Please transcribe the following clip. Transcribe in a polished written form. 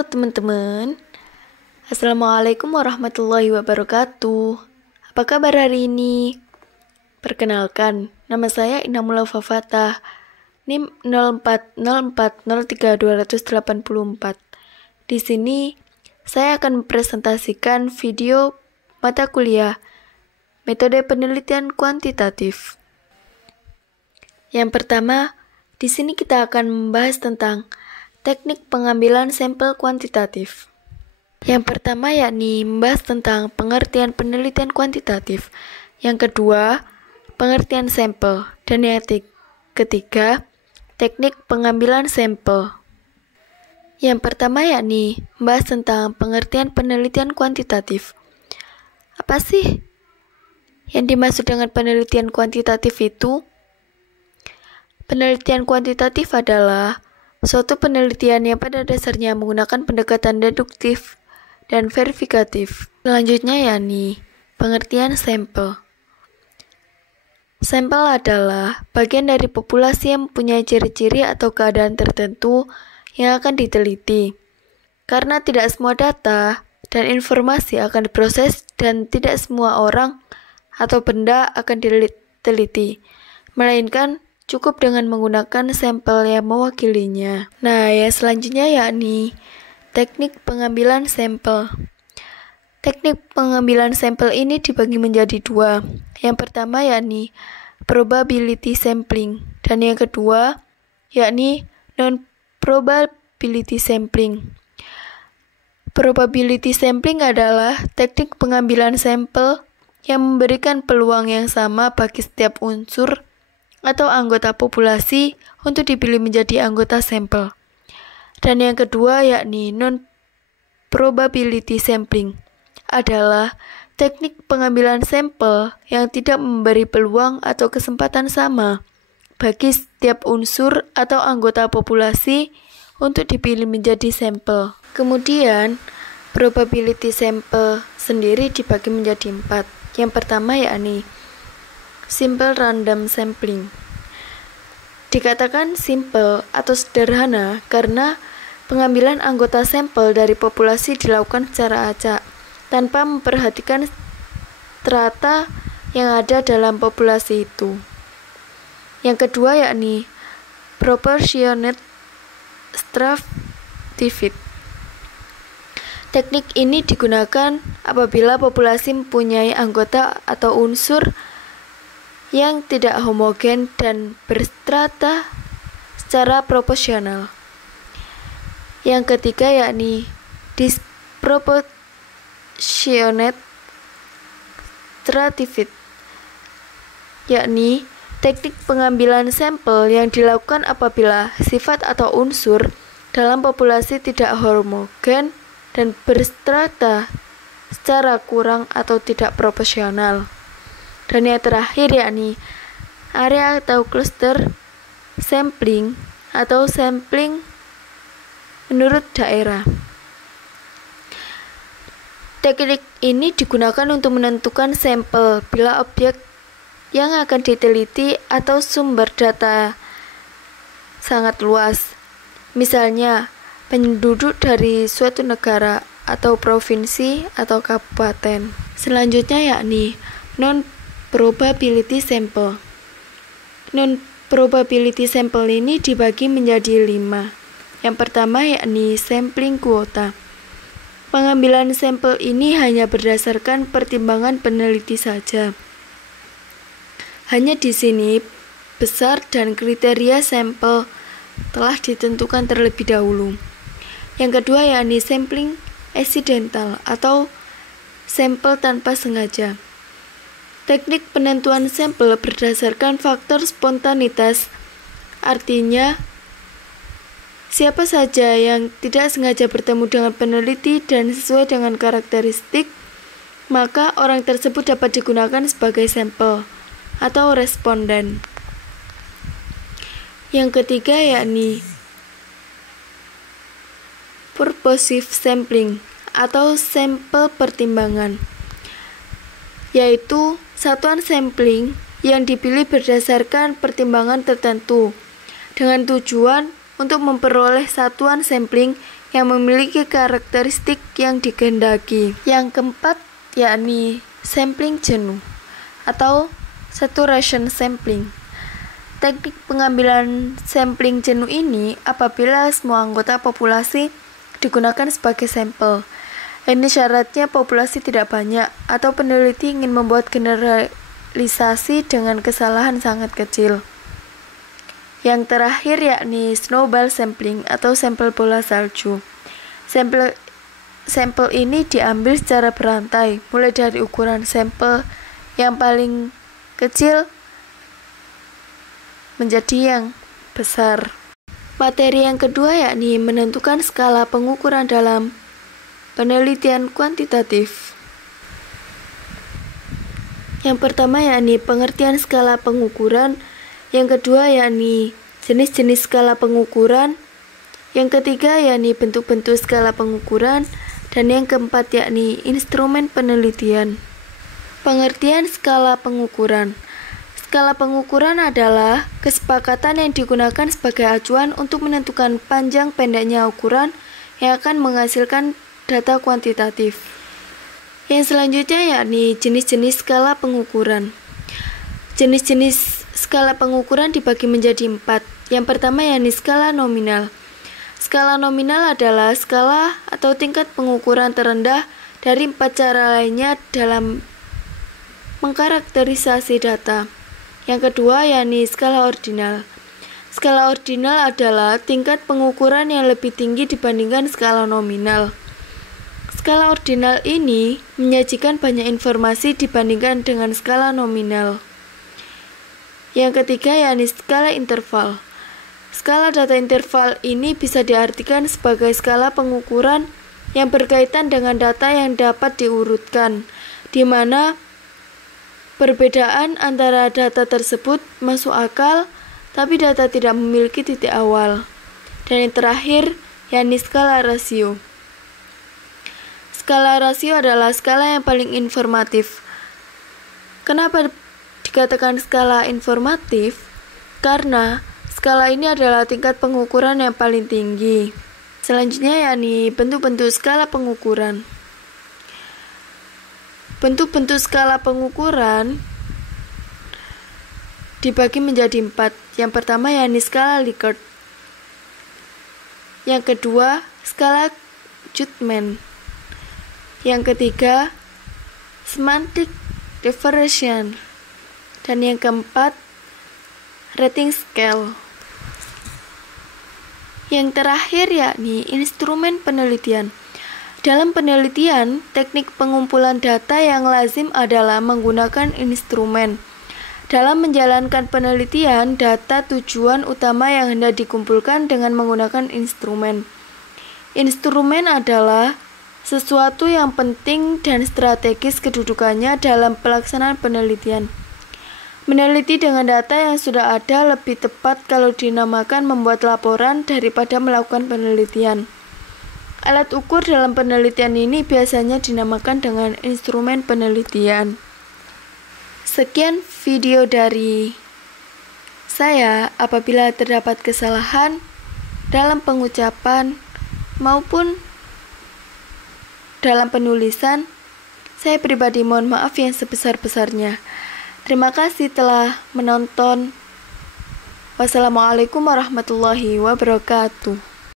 Halo teman-teman, Assalamualaikum warahmatullahi wabarakatuh. Apa kabar hari ini? Perkenalkan, nama saya Inamul Fafatah, NIM 0404032884. Di sini, saya akan mempresentasikan video mata kuliah Metode Penelitian Kuantitatif. Yang pertama, di sini kita akan membahas tentang teknik pengambilan sampel kuantitatif. Yang pertama yakni membahas tentang pengertian penelitian kuantitatif. Yang kedua, pengertian sampel. Dan yang ketiga, teknik pengambilan sampel. Yang pertama yakni membahas tentang pengertian penelitian kuantitatif. Apa sih yang dimaksud dengan penelitian kuantitatif itu? Penelitian kuantitatif adalah suatu penelitian yang pada dasarnya menggunakan pendekatan deduktif dan verifikatif. Selanjutnya yakni pengertian sampel. Sampel adalah bagian dari populasi yang mempunyai ciri-ciri atau keadaan tertentu yang akan diteliti. Karena tidak semua data dan informasi akan diproses dan tidak semua orang atau benda akan diteliti, melainkan cukup dengan menggunakan sampel yang mewakilinya. Nah, yang selanjutnya yakni teknik pengambilan sampel. Teknik pengambilan sampel ini dibagi menjadi dua. Yang pertama yakni probability sampling, dan yang kedua yakni non-probability sampling. Probability sampling adalah teknik pengambilan sampel yang memberikan peluang yang sama bagi setiap unsur atau anggota populasi untuk dipilih menjadi anggota sampel. Dan yang kedua yakni non-probability sampling adalah teknik pengambilan sampel yang tidak memberi peluang atau kesempatan sama bagi setiap unsur atau anggota populasi untuk dipilih menjadi sampel. Kemudian, probability sampel sendiri dibagi menjadi 4. Yang pertama yakni simple random sampling. Dikatakan simple atau sederhana karena pengambilan anggota sampel dari populasi dilakukan secara acak tanpa memperhatikan strata yang ada dalam populasi itu. Yang kedua yakni proportionate stratified. Teknik ini digunakan apabila populasi mempunyai anggota atau unsur yang tidak homogen dan berstrata secara proporsional. Yang ketiga yakni disproportionate stratified, yakni teknik pengambilan sampel yang dilakukan apabila sifat atau unsur dalam populasi tidak homogen dan berstrata secara kurang atau tidak proporsional. Dan yang terakhir yakni area atau cluster sampling atau sampling menurut daerah. Teknik ini digunakan untuk menentukan sampel bila objek yang akan diteliti atau sumber data sangat luas. Misalnya, penduduk dari suatu negara atau provinsi atau kabupaten. Selanjutnya yakni non-probability sample. Non-probability sample ini dibagi menjadi 5. Yang pertama yakni sampling quota. Pengambilan sampel ini hanya berdasarkan pertimbangan peneliti saja. Hanya di sini besar dan kriteria sampel telah ditentukan terlebih dahulu. Yang kedua yakni sampling accidental atau sampel tanpa sengaja. Teknik penentuan sampel berdasarkan faktor spontanitas, artinya siapa saja yang tidak sengaja bertemu dengan peneliti dan sesuai dengan karakteristik, maka orang tersebut dapat digunakan sebagai sampel atau responden. Yang ketiga yakni purposive sampling atau sampel pertimbangan, yaitu satuan sampling yang dipilih berdasarkan pertimbangan tertentu dengan tujuan untuk memperoleh satuan sampling yang memiliki karakteristik yang dikehendaki. Yang keempat yakni sampling jenuh atau saturation sampling. Teknik pengambilan sampling jenuh ini apabila semua anggota populasi digunakan sebagai sampel. Ini syaratnya populasi tidak banyak atau peneliti ingin membuat generalisasi dengan kesalahan sangat kecil. Yang terakhir yakni snowball sampling atau sampel bola salju. Sampel ini diambil secara berantai, mulai dari ukuran sampel yang paling kecil menjadi yang besar. Materi yang kedua yakni menentukan skala pengukuran dalam penelitian kuantitatif. Yang pertama yakni pengertian skala pengukuran. Yang kedua yakni jenis-jenis skala pengukuran. Yang ketiga yakni bentuk-bentuk skala pengukuran. Dan yang keempat yakni instrumen penelitian. Pengertian skala pengukuran. Skala pengukuran adalah kesepakatan yang digunakan sebagai acuan untuk menentukan panjang pendeknya ukuran yang akan menghasilkan data kuantitatif. Yang selanjutnya yakni jenis-jenis skala pengukuran. Jenis-jenis skala pengukuran dibagi menjadi 4. Yang pertama yakni skala nominal. Skala nominal adalah skala atau tingkat pengukuran terendah dari 4 cara lainnya dalam mengkarakterisasi data. Yang kedua yakni skala ordinal. Skala ordinal adalah tingkat pengukuran yang lebih tinggi dibandingkan skala nominal. Skala ordinal ini menyajikan banyak informasi dibandingkan dengan skala nominal. Yang ketiga yakni skala interval. Skala data interval ini bisa diartikan sebagai skala pengukuran yang berkaitan dengan data yang dapat diurutkan, di mana perbedaan antara data tersebut masuk akal, tapi data tidak memiliki titik awal. Dan yang terakhir yakni skala rasio. Skala rasio adalah skala yang paling informatif. Kenapa dikatakan skala informatif? Karena skala ini adalah tingkat pengukuran yang paling tinggi. Selanjutnya yakni bentuk-bentuk skala pengukuran. Bentuk-bentuk skala pengukuran dibagi menjadi 4. Yang pertama yakni skala Likert. Yang kedua skala Judman. Yang ketiga semantic differentiation. Dan yang keempat rating scale. Yang terakhir yakni instrumen penelitian. Dalam penelitian, teknik pengumpulan data yang lazim adalah menggunakan instrumen. Dalam menjalankan penelitian, data tujuan utama yang hendak dikumpulkan dengan menggunakan instrumen. Instrumen adalah sesuatu yang penting dan strategis kedudukannya dalam pelaksanaan penelitian. Meneliti dengan data yang sudah ada lebih tepat kalau dinamakan membuat laporan daripada melakukan penelitian. Alat ukur dalam penelitian ini biasanya dinamakan dengan instrumen penelitian. Sekian video dari saya. Apabila terdapat kesalahan dalam pengucapan maupun dalam penulisan, saya pribadi mohon maaf yang sebesar-besarnya. Terima kasih telah menonton. Wassalamualaikum warahmatullahi wabarakatuh.